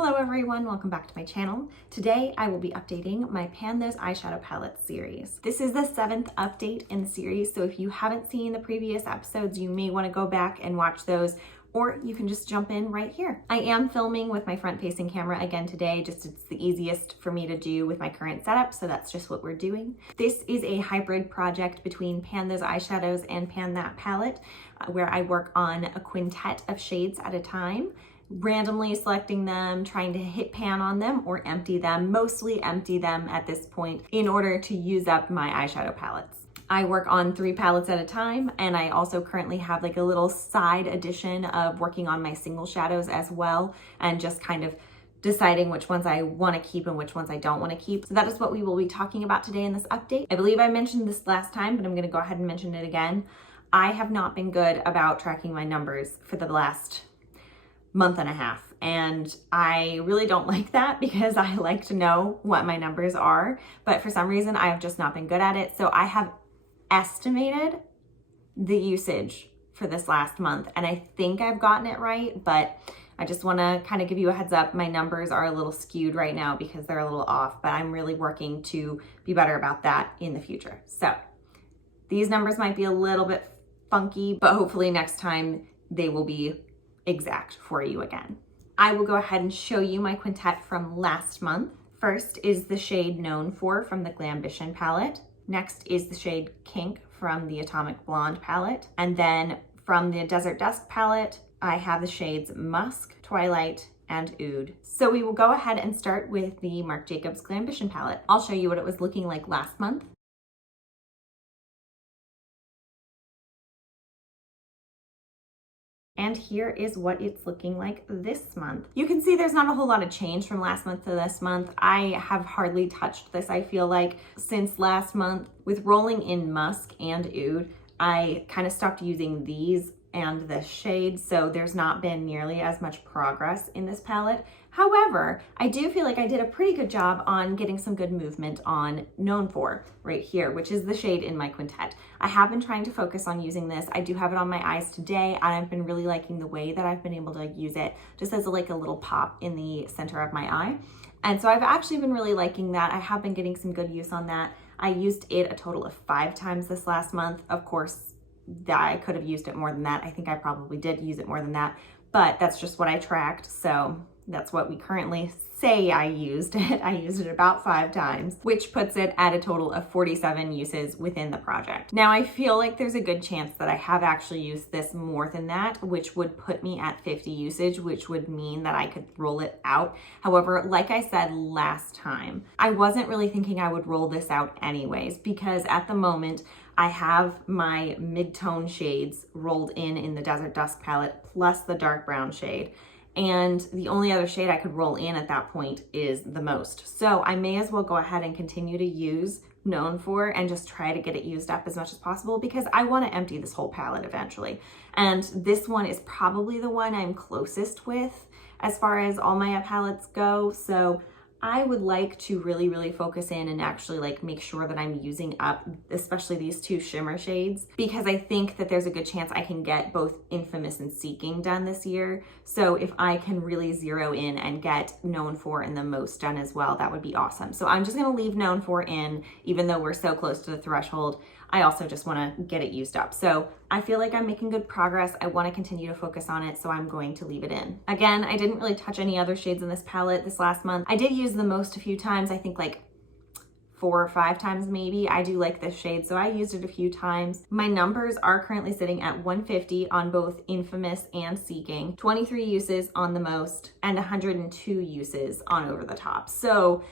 Hello everyone, welcome back to my channel. Today I will be updating my Pan Those Eyeshadow Palettes series. This is the 7th update in the series, so if you haven't seen the previous episodes, you may want to go back and watch those, or you can just jump in right here. I am filming with my front-facing camera again today, just it's the easiest for me to do with my current setup, so that's just what we're doing. This is a hybrid project between Pan Those Eyeshadows and Pan That Palette, where I work on a quintet of shades at a time, randomly selecting them, trying to hit pan on them or empty them, mostly empty them at this point in order to use up my eyeshadow palettes. I work on 3 palettes at a time, and I also currently have like a little side addition of working on my single shadows as well, and just kind of deciding which ones I want to keep and which ones I don't want to keep. So that is what we will be talking about today in this update. I believe I mentioned this last time, but I'm going to go ahead and mention it again. I have not been good about tracking my numbers for the last month and a half, and I really don't like that because I like to know what my numbers are, but for some reason I have just not been good at it. So I have estimated the usage for this last month, and I think I've gotten it right, but I just want to kind of give you a heads up. My numbers are a little skewed right now because they're a little off, but I'm really working to be better about that in the future. So these numbers might be a little bit funky, but hopefully next time they will be exact for you again. I will go ahead and show you my quintet from last month. First is the shade Known For from the Glambition palette. Next is the shade Kink from the Atomic Blonde palette. And then from the Desert Dusk palette, I have the shades Musk, Twilight, and Oud. So we will go ahead and start with the Marc Jacobs Glambition palette. I'll show you what it was looking like last month. And here is what it's looking like this month. You can see there's not a whole lot of change from last month to this month. I have hardly touched this, I feel like, since last month. With rolling in Musk and Oud, I kind of stopped using these and the shade, so there's not been nearly as much progress in this palette. However, I do feel like I did a pretty good job on getting some good movement on Known For right here, which is the shade in my quintet. I have been trying to focus on using this. I do have it on my eyes today, and I've been really liking the way that I've been able to use it just as like a little pop in the center of my eye. And so I've actually been really liking that. I have been getting some good use on that. I used it a total of 5 times this last month. Of course, that I could have used it more than that. I think I probably did use it more than that, but that's just what I tracked. So that's what we currently say I used it. I used it about 5 times, which puts it at a total of 47 uses within the project. Now I feel like there's a good chance that I have actually used this more than that, which would put me at 50 usage, which would mean that I could roll it out. However, like I said last time, I wasn't really thinking I would roll this out anyways, because at the moment, I have my mid-tone shades rolled in the Desert Dusk palette plus the dark brown shade. And the only other shade I could roll in at that point is the Most. So I may as well go ahead and continue to use Known For and just try to get it used up as much as possible, because I want to empty this whole palette eventually. And this one is probably the one I'm closest with as far as all my palettes go. So I would like to really focus in and actually like make sure that I'm using up especially these 2 shimmer shades, because I think that there's a good chance I can get both Infamous and Seeking done this year. So if I can really zero in and get Known For and the Most done as well, that would be awesome. So I'm just gonna leave Known For in, even though we're so close to the threshold. I also just want to get it used up. So I feel like I'm making good progress. I want to continue to focus on it, so I'm going to leave it in. Again, I didn't really touch any other shades in this palette this last month. I did use the Most a few times, I think like 4 or 5 times maybe. I do like this shade, so I used it a few times. My numbers are currently sitting at 150 on both Infamous and Seeking, 23 uses on the Most, and 102 uses on Over the Top. So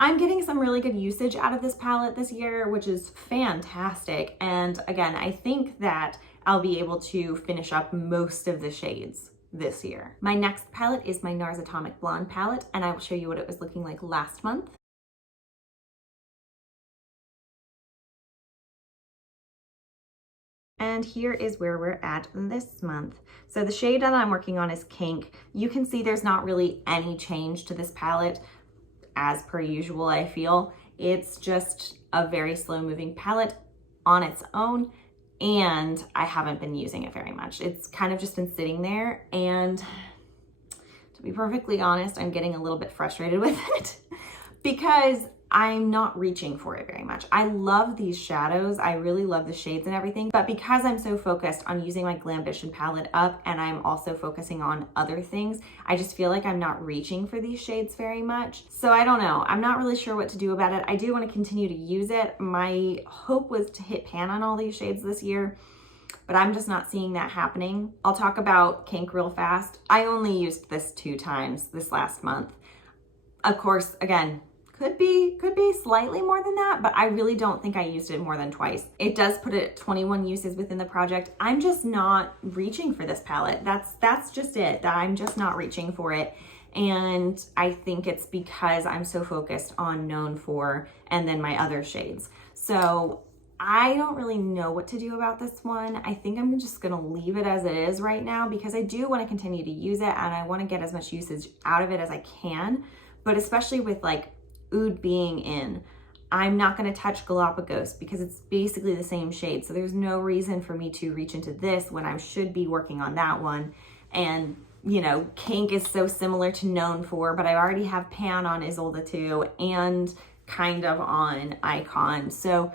I'm getting some really good usage out of this palette this year, which is fantastic. And again, I think that I'll be able to finish up most of the shades this year. My next palette is my NARS Atomic Blonde palette, and I will show you what it was looking like last month. And here is where we're at this month. So the shade that I'm working on is Kink. You can see there's not really any change to this palette. As per usual, I feel. It's just a very slow moving palette on its own, and I haven't been using it very much. It's kind of just been sitting there, and to be perfectly honest, I'm getting a little bit frustrated with it because I'm not reaching for it very much. I love these shadows. I really love the shades and everything, but because I'm so focused on using my Glambition palette up and I'm also focusing on other things, I just feel like I'm not reaching for these shades very much. So I don't know. I'm not really sure what to do about it. I do want to continue to use it. My hope was to hit pan on all these shades this year, but I'm just not seeing that happening. I'll talk about kink real fast. I only used this 2 times this last month. Of course, again, could be slightly more than that, but I really don't think I used it more than twice. It does put it at 21 uses within the project. I'm just not reaching for this palette. That's just it. I'm just not reaching for it. And I think it's because I'm so focused on Known For and then my other shades. So I don't really know what to do about this one. I think I'm just gonna leave it as it is right now because I do want to continue to use it and I want to get as much usage out of it as I can. But especially with like Oud being in, I'm not going to touch Galapagos because it's basically the same shade. So there's no reason for me to reach into this when I should be working on that one. And, you know, kink is so similar to Known For, but I already have pan on Isolde 2 and kind of on Icon. So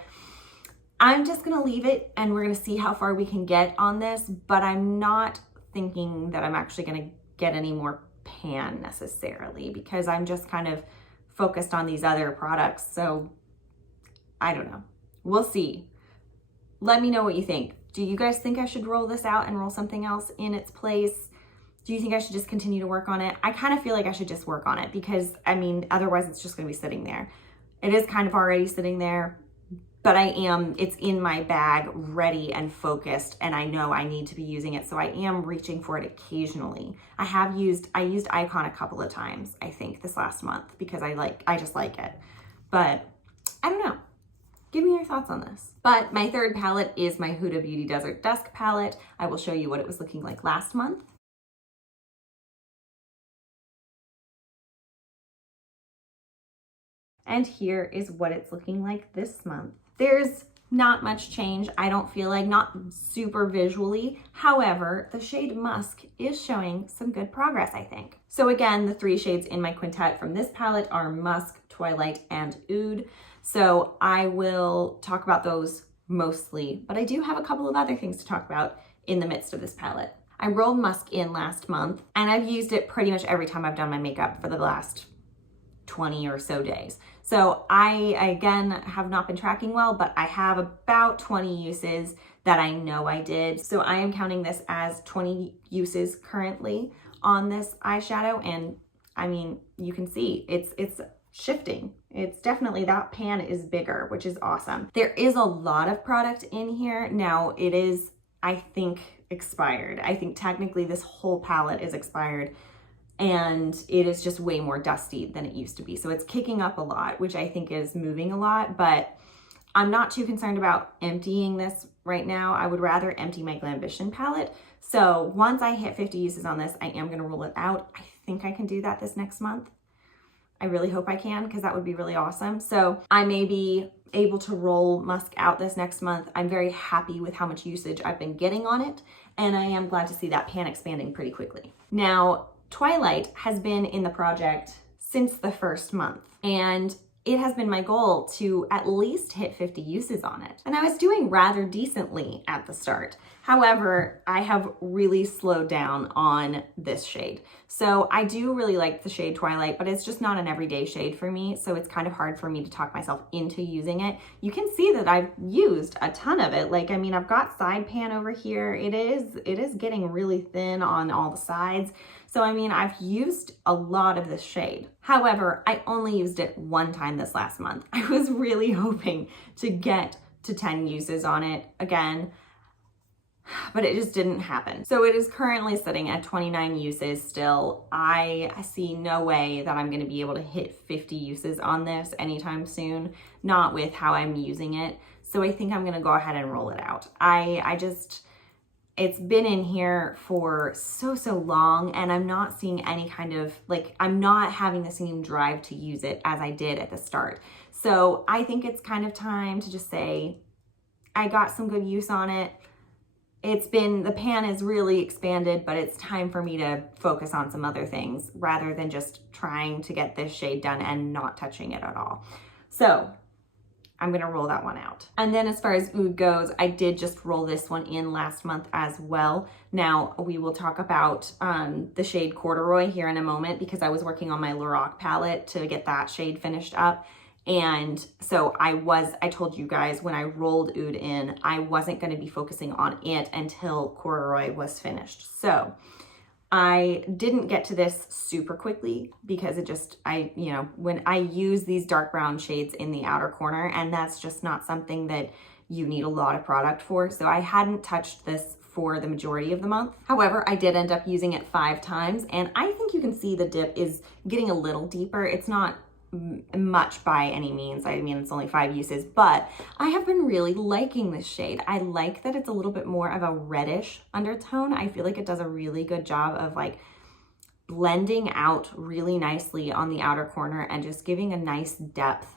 I'm just going to leave it and we're going to see how far we can get on this, but I'm not thinking that I'm actually going to get any more pan necessarily because I'm just kind of focused on these other products. So I don't know. We'll see. Let me know what you think. Do you guys think I should roll this out and roll something else in its place? Do you think I should just continue to work on it? I kind of feel like I should just work on it because, I mean, otherwise it's just going to be sitting there. It is kind of already sitting there, but it's in my bag, ready and focused, and I know I need to be using it, so I am reaching for it occasionally. I used Icon a couple of times, I think, this last month because I just like it. But I don't know. Give me your thoughts on this. But my third palette is my Huda Beauty Desert Dusk palette. I will show you what it was looking like last month. And here is what it's looking like this month. There's not much change. I don't feel like, not super visually. However, the shade Musk is showing some good progress, I think. So again, the 3 shades in my quintet from this palette are Musk, Twilight, and Oud. So I will talk about those mostly, but I do have a couple of other things to talk about in the midst of this palette. I rolled Musk in last month and I've used it pretty much every time I've done my makeup for the last 20 or so days. So I, again, have not been tracking well, but I have about 20 uses that I know I did. So I am counting this as 20 uses currently on this eyeshadow. And I mean, you can see it's shifting. It's definitely, that pan is bigger, which is awesome. There is a lot of product in here. Now it is, I think, expired. I think technically this whole palette is expired. And it is just way more dusty than it used to be. So it's kicking up a lot, which I think is moving a lot, but I'm not too concerned about emptying this right now. I would rather empty my Glambition palette. So once I hit 50 uses on this, I am gonna roll it out. I think I can do that this next month. I really hope I can because that would be really awesome. So I may be able to roll Musk out this next month. I'm very happy with how much usage I've been getting on it. And I am glad to see that pan expanding pretty quickly. Now, Twilight has been in the project since the first month, and it has been my goal to at least hit 50 uses on it. And I was doing rather decently at the start. However, I have really slowed down on this shade. So I do really like the shade Twilight, but it's just not an everyday shade for me. So it's kind of hard for me to talk myself into using it. You can see that I've used a ton of it. Like, I mean, I've got side pan over here. It is getting really thin on all the sides. So, I mean, I've used a lot of this shade. However, I only used it 1 time this last month. I was really hoping to get to 10 uses on it again, but it just didn't happen. So it is currently sitting at 29 uses still. I see no way that I'm gonna be able to hit 50 uses on this anytime soon, not with how I'm using it. So I think I'm gonna go ahead and roll it out. It's been in here for so long, and I'm not seeing any kind of, like, I'm not having the same drive to use it as I did at the start. So I think it's kind of time to just say, I got some good use on it. the pan is really expanded, but it's time for me to focus on some other things rather than just trying to get this shade done and not touching it at all. So I'm gonna roll that one out. And then as far as oud goes, I did just roll this one in last month as well. Now we will talk about the shade Corduroy here in a moment because I was working on my Lorac palette to get that shade finished up. And so I told you guys when I rolled oud in, I wasn't gonna be focusing on it until Corduroy was finished. So I didn't get to this super quickly because when I use these dark brown shades in the outer corner, and that's just not something that you need a lot of product for. So I hadn't touched this for the majority of the month. However, I did end up using it 5 times, and I think you can see the dip is getting a little deeper. It's not much by any means. I mean, it's only 5 uses, but I have been really liking this shade. I like that it's a little bit more of a reddish undertone. I feel like it does a really good job of like blending out really nicely on the outer corner and just giving a nice depth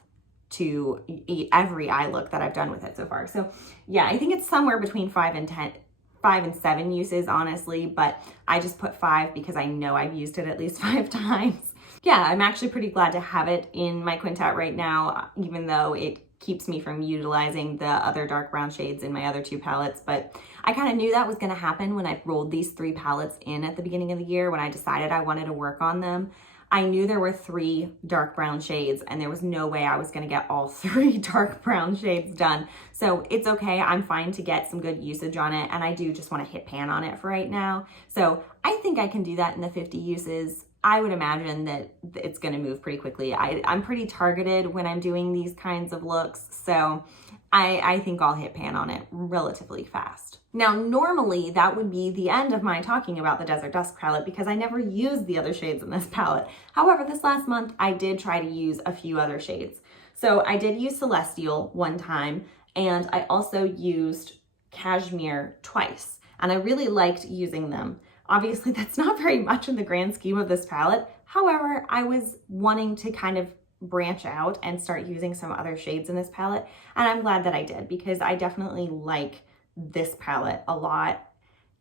to every eye look that I've done with it so far. So yeah, I think it's somewhere between 5 and 7 uses, honestly, but I just put 5 because I know I've used it at least 5 times. Yeah, I'm actually pretty glad to have it in my quintet right now, even though it keeps me from utilizing the other dark brown shades in my other 2 palettes. But I kind of knew that was going to happen when I rolled these 3 palettes in at the beginning of the year when I decided I wanted to work on them. I knew there were 3 dark brown shades and there was no way I was going to get all 3 dark brown shades done. So it's okay. I'm fine to get some good usage on it. And I do just want to hit pan on it for right now. So I think I can do that in the 50 uses. I would imagine that it's going to move pretty quickly. I'm pretty targeted when I'm doing these kinds of looks, so I think I'll hit pan on it relatively fast. Now, normally that would be the end of my talking about the Desert Dusk palette because I never used the other shades in this palette. However, this last month I did try to use a few other shades. So I did use Celestial one time, and I also used Cashmere twice, and I really liked using them. Obviously, that's not very much in the grand scheme of this palette. However, I was wanting to kind of branch out and start using some other shades in this palette, and I'm glad that I did because I definitely like this palette a lot.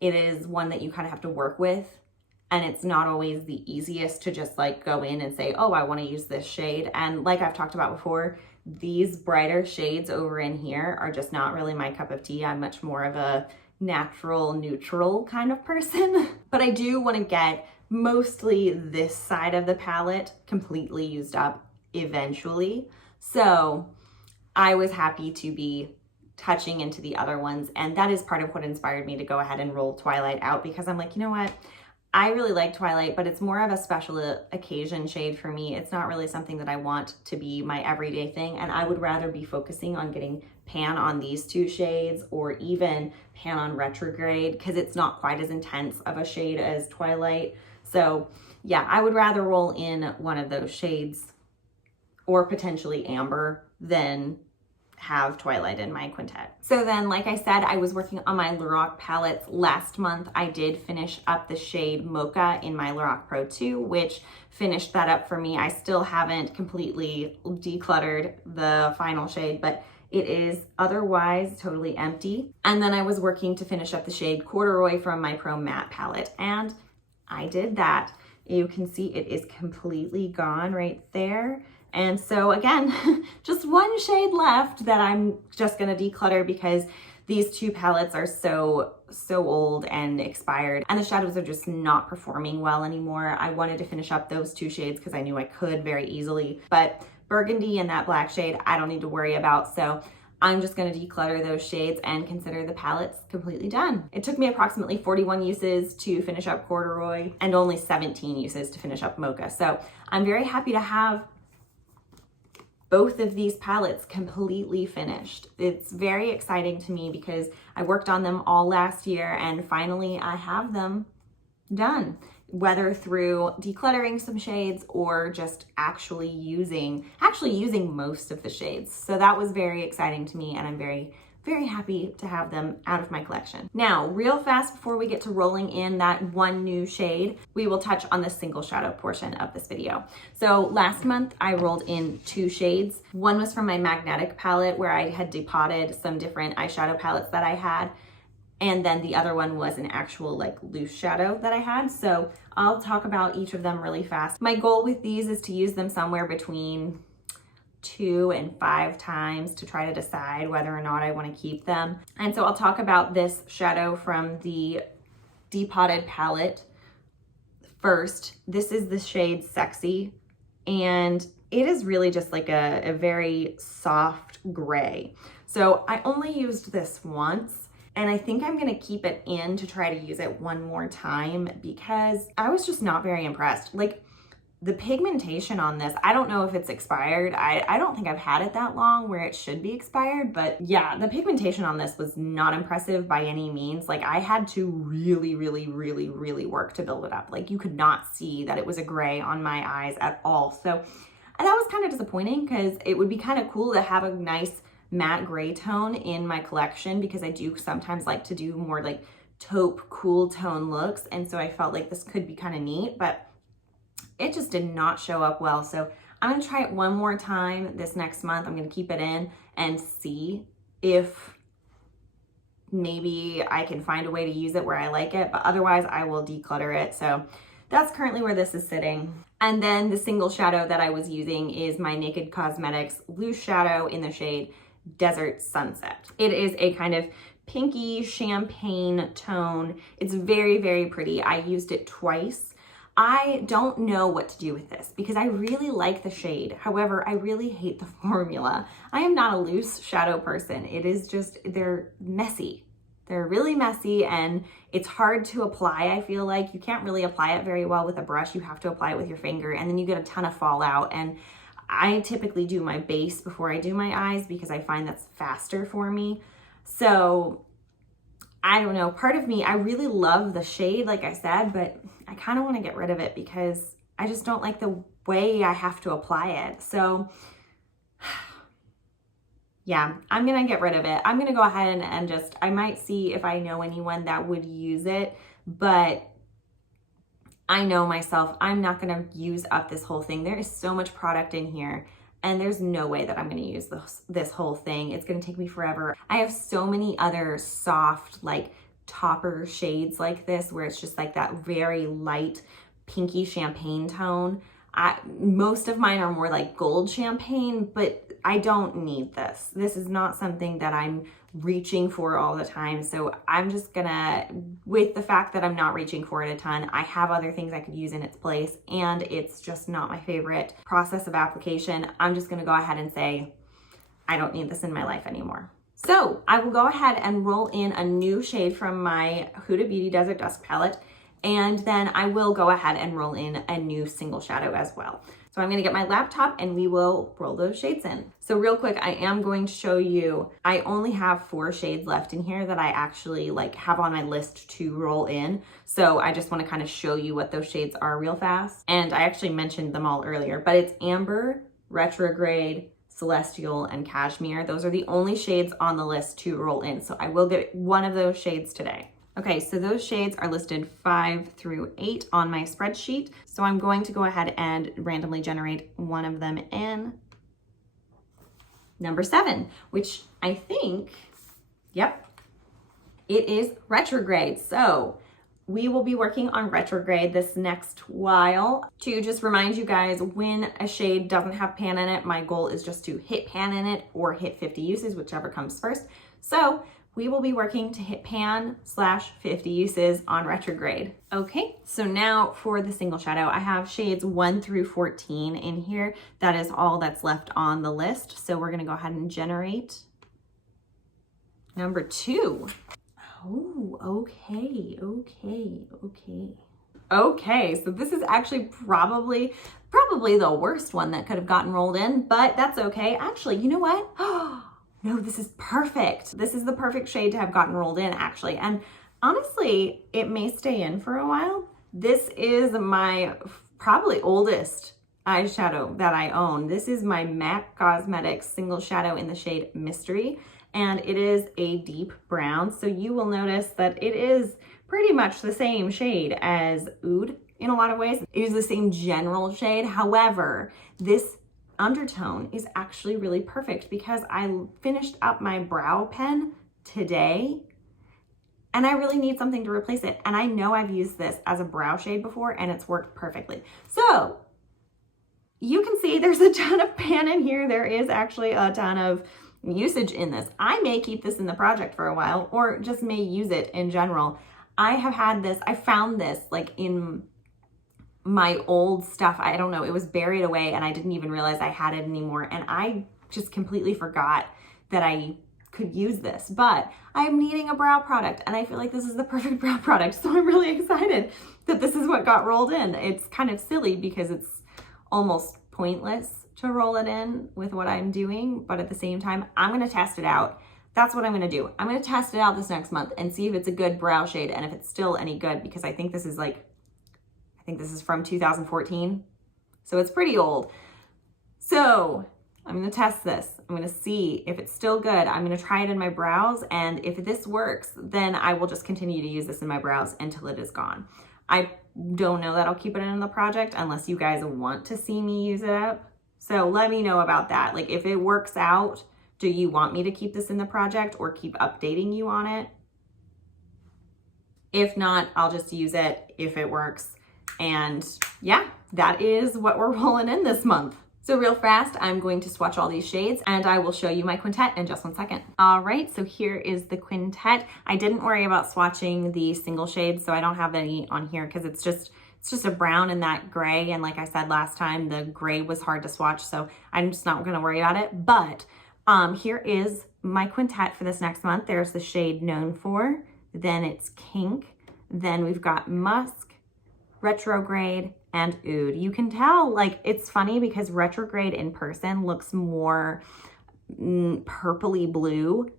It is one that you kind of have to work with, and it's not always the easiest to just like go in and say, oh, I want to use this shade. And like I've talked about before, these brighter shades over in here are just not really my cup of tea. I'm much more of a natural, neutral kind of person. But I do want to get mostly this side of the palette completely used up eventually. So I was happy to be touching into the other ones. And that is part of what inspired me to go ahead and roll Twilight out because I'm like, you know what? I really like Twilight, but it's more of a special occasion shade for me. It's not really something that I want to be my everyday thing. And I would rather be focusing on getting pan on these 2 shades or even pan on Retrograde because it's not quite as intense of a shade as Twilight. So yeah, I would rather roll in one of those shades or potentially Amber than have Twilight in my quintet. So then, like I said, I was working on my Lorac palettes last month. I did finish up the shade Mocha in my Lorac Pro 2, which finished that up for me. I still haven't completely decluttered the final shade, but it is otherwise totally empty. And then I was working to finish up the shade Corduroy from my Pro Matte palette, and I did that. You can see it is completely gone right there. And so again, just one shade left that I'm just gonna declutter because these 2 palettes are so old and expired, and the shadows are just not performing well anymore. I wanted to finish up those 2 shades because I knew I could very easily, but burgundy and that black shade, I don't need to worry about. So I'm just gonna declutter those shades and consider the palettes completely done. It took me approximately 41 uses to finish up Corduroy and only 17 uses to finish up Mocha. So I'm very happy to have both of these palettes completely finished. It's very exciting to me because I worked on them all last year and finally I have them done, whether through decluttering some shades or just actually using most of the shades. So that was very exciting to me and I'm very happy to have them out of my collection. Now, real fast before we get to rolling in that one new shade, we will touch on the single shadow portion of this video. So last month I rolled in 2 shades. One was from my magnetic palette where I had depotted some different eyeshadow palettes that I had. And then the other one was an actual like loose shadow that I had. So I'll talk about each of them really fast. My goal with these is to use them somewhere between 2 and 5 times to try to decide whether or not I want to keep them. And so I'll talk about this shadow from the Depotted palette first. This is the shade Sexy, and it is really just like a very soft gray. So I only used this once, and I think I'm gonna keep it in to try to use it one more time because I was just not very impressed. Like, the pigmentation on this, I don't know if it's expired. I don't think I've had it that long where it should be expired, but yeah, the pigmentation on this was not impressive by any means. Like, I had to really work to build it up. Like, you could not see that it was a gray on my eyes at all. So that was kind of disappointing because it would be kind of cool to have a nice matte gray tone in my collection, because I do sometimes like to do more like taupe cool tone looks. And so I felt like this could be kind of neat, but it just did not show up well. So I'm gonna try it one more time this next month. I'm gonna keep it in and see if maybe I can find a way to use it where I like it, but otherwise I will declutter it. So that's currently where this is sitting. And then the single shadow that I was using is my Naked Cosmetics loose shadow in the shade Desert Sunset. It is a kind of pinky champagne tone. It's very pretty. I used it twice. I don't know what to do with this because I really like the shade. However, I really hate the formula. I am not a loose shadow person. It is just, they're messy. They're really messy and it's hard to apply. I feel like you can't really apply it very well with a brush. You have to apply it with your finger and then you get a ton of fallout. And I typically do my base before I do my eyes because I find that's faster for me. So I don't know, part of me, I really love the shade, like I said, but I kind of want to get rid of it because I just don't like the way I have to apply it. So yeah, I'm going to get rid of it. I'm going to go ahead and just, I might see if I know anyone that would use it, but I know myself, I'm not going to use up this whole thing. There is so much product in here. And there's no way that I'm gonna use this whole thing. It's gonna take me forever. I have so many other soft, like topper shades like this, where it's just like that very light pinky champagne tone. Most of mine are more like gold champagne, but I don't need this. This is not something that I'm reaching for all the time. So I'm just gonna, with the fact that I'm not reaching for it a ton, I have other things I could use in its place, and it's just not my favorite process of application. I'm just gonna go ahead and say, I don't need this in my life anymore. So I will go ahead and roll in a new shade from my Huda Beauty Desert Dusk palette, and then I will go ahead and roll in a new single shadow as well. So I'm gonna get my laptop and we will roll those shades in. So real quick, I am going to show you, I only have 4 shades left in here that I actually like have on my list to roll in. So I just wanna kind of show you what those shades are real fast. And I actually mentioned them all earlier, but it's Amber, Retrograde, Celestial, and Cashmere. Those are the only shades on the list to roll in. So I will get one of those shades today. Okay, so those shades are listed 5 through 8 on my spreadsheet. So I'm going to go ahead and randomly generate one of them in number 7, which I think, yep, it is Retrograde. So we will be working on Retrograde this next while. To just remind you guys, when a shade doesn't have pan in it, my goal is just to hit pan in it or hit 50 uses, whichever comes first. So we will be working to hit pan/50 uses on Retrograde. Okay, so now for the single shadow, I have shades 1 through 14 in here. That is all that's left on the list. So we're gonna go ahead and generate number 2. Oh, okay. Okay, so this is actually probably the worst one that could have gotten rolled in, but that's okay. Actually, you know what? No, this is perfect. This is the perfect shade to have gotten rolled in, actually. And honestly, it may stay in for a while. This is my probably oldest eyeshadow that I own. This is my MAC Cosmetics single shadow in the shade Mystery, and it is a deep brown. So you will notice that it is pretty much the same shade as Oud in a lot of ways. It is the same general shade. However, this undertone is actually really perfect because I finished up my brow pen today and I really need something to replace it. And I know I've used this as a brow shade before and it's worked perfectly. So you can see there's a ton of pan in here. There is actually a ton of usage in this. I may keep this in the project for a while or just may use it in general. I have had this, I found this like in my old stuff. I don't know, it was buried away and I didn't even realize I had it anymore. And I just completely forgot that I could use this, but I'm needing a brow product and I feel like this is the perfect brow product. So I'm really excited that this is what got rolled in. It's kind of silly because it's almost pointless to roll it in with what I'm doing, but at the same time, I'm going to test it out. That's what I'm going to do. I'm going to test it out this next month and see if it's a good brow shade and if it's still any good, because I think this is from 2014. So it's pretty old. So I'm going to test this. I'm going to see if it's still good. I'm going to try it in my brows. And if this works, then I will just continue to use this in my brows until it is gone. I don't know that I'll keep it in the project unless you guys want to see me use it up. So let me know about that. Like if it works out, do you want me to keep this in the project or keep updating you on it? If not, I'll just use it if it works. And yeah, that is what we're rolling in this month. So real fast, I'm going to swatch all these shades and I will show you my quintet in just 1 second. All right, so here is the quintet. I didn't worry about swatching the single shades, so I don't have any on here because it's just a brown and that gray. And like I said last time, the gray was hard to swatch, so I'm just not gonna worry about it. But here is my quintet for this next month. There's the shade Known For, then it's Kink, then we've got Musk, Retrograde, and Oud. You can tell, like, it's funny because Retrograde in person looks more purpley blue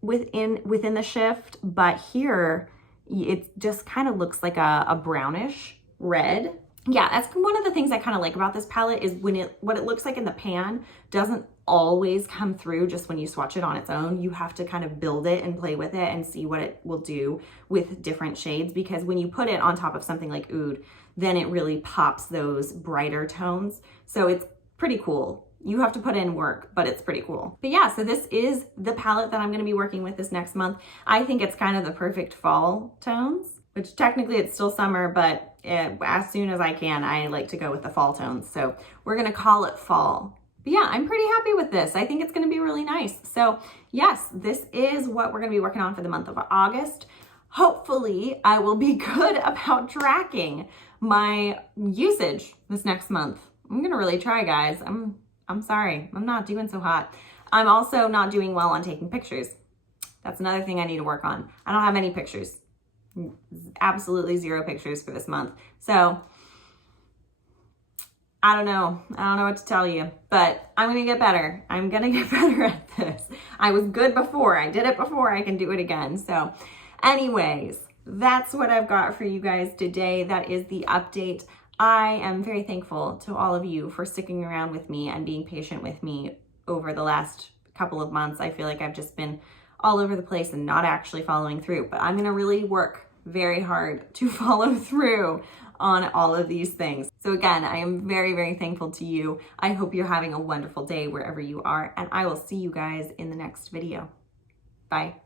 within the shift, but here it just kind of looks like a brownish red. Yeah, that's one of the things I kind of like about this palette is what it looks like in the pan doesn't always come through just when you swatch it on its own. You have to kind of build it and play with it and see what it will do with different shades, because when you put it on top of something like Oud, then it really pops those brighter tones. So it's pretty cool. You have to put in work, but it's pretty cool. But yeah, so this is the palette that I'm gonna be working with this next month. I think it's kind of the perfect fall tones, which technically it's still summer, but as soon as I can, I like to go with the fall tones. So we're gonna call it fall. But yeah, I'm pretty happy with this. I think it's gonna be really nice. So yes, this is what we're gonna be working on for the month of August. Hopefully I will be good about tracking my usage this next month. I'm gonna really try, guys. I'm sorry, I'm not doing so hot. I'm also not doing well on taking pictures. That's another thing I need to work on. I don't have any pictures. Absolutely 0 pictures for this month. So I don't know what to tell you, but I'm gonna get better. I'm gonna get better at this. I was good before. I did it before. I can do it again. So anyways, that's what I've got for you guys today. That is the update. I am very thankful to all of you for sticking around with me and being patient with me over the last couple of months. I feel like I've just been all over the place and not actually following through, but I'm gonna really work very hard to follow through on all of these things. So again, I am very, very thankful to you. I hope you're having a wonderful day wherever you are, and I will see you guys in the next video. Bye.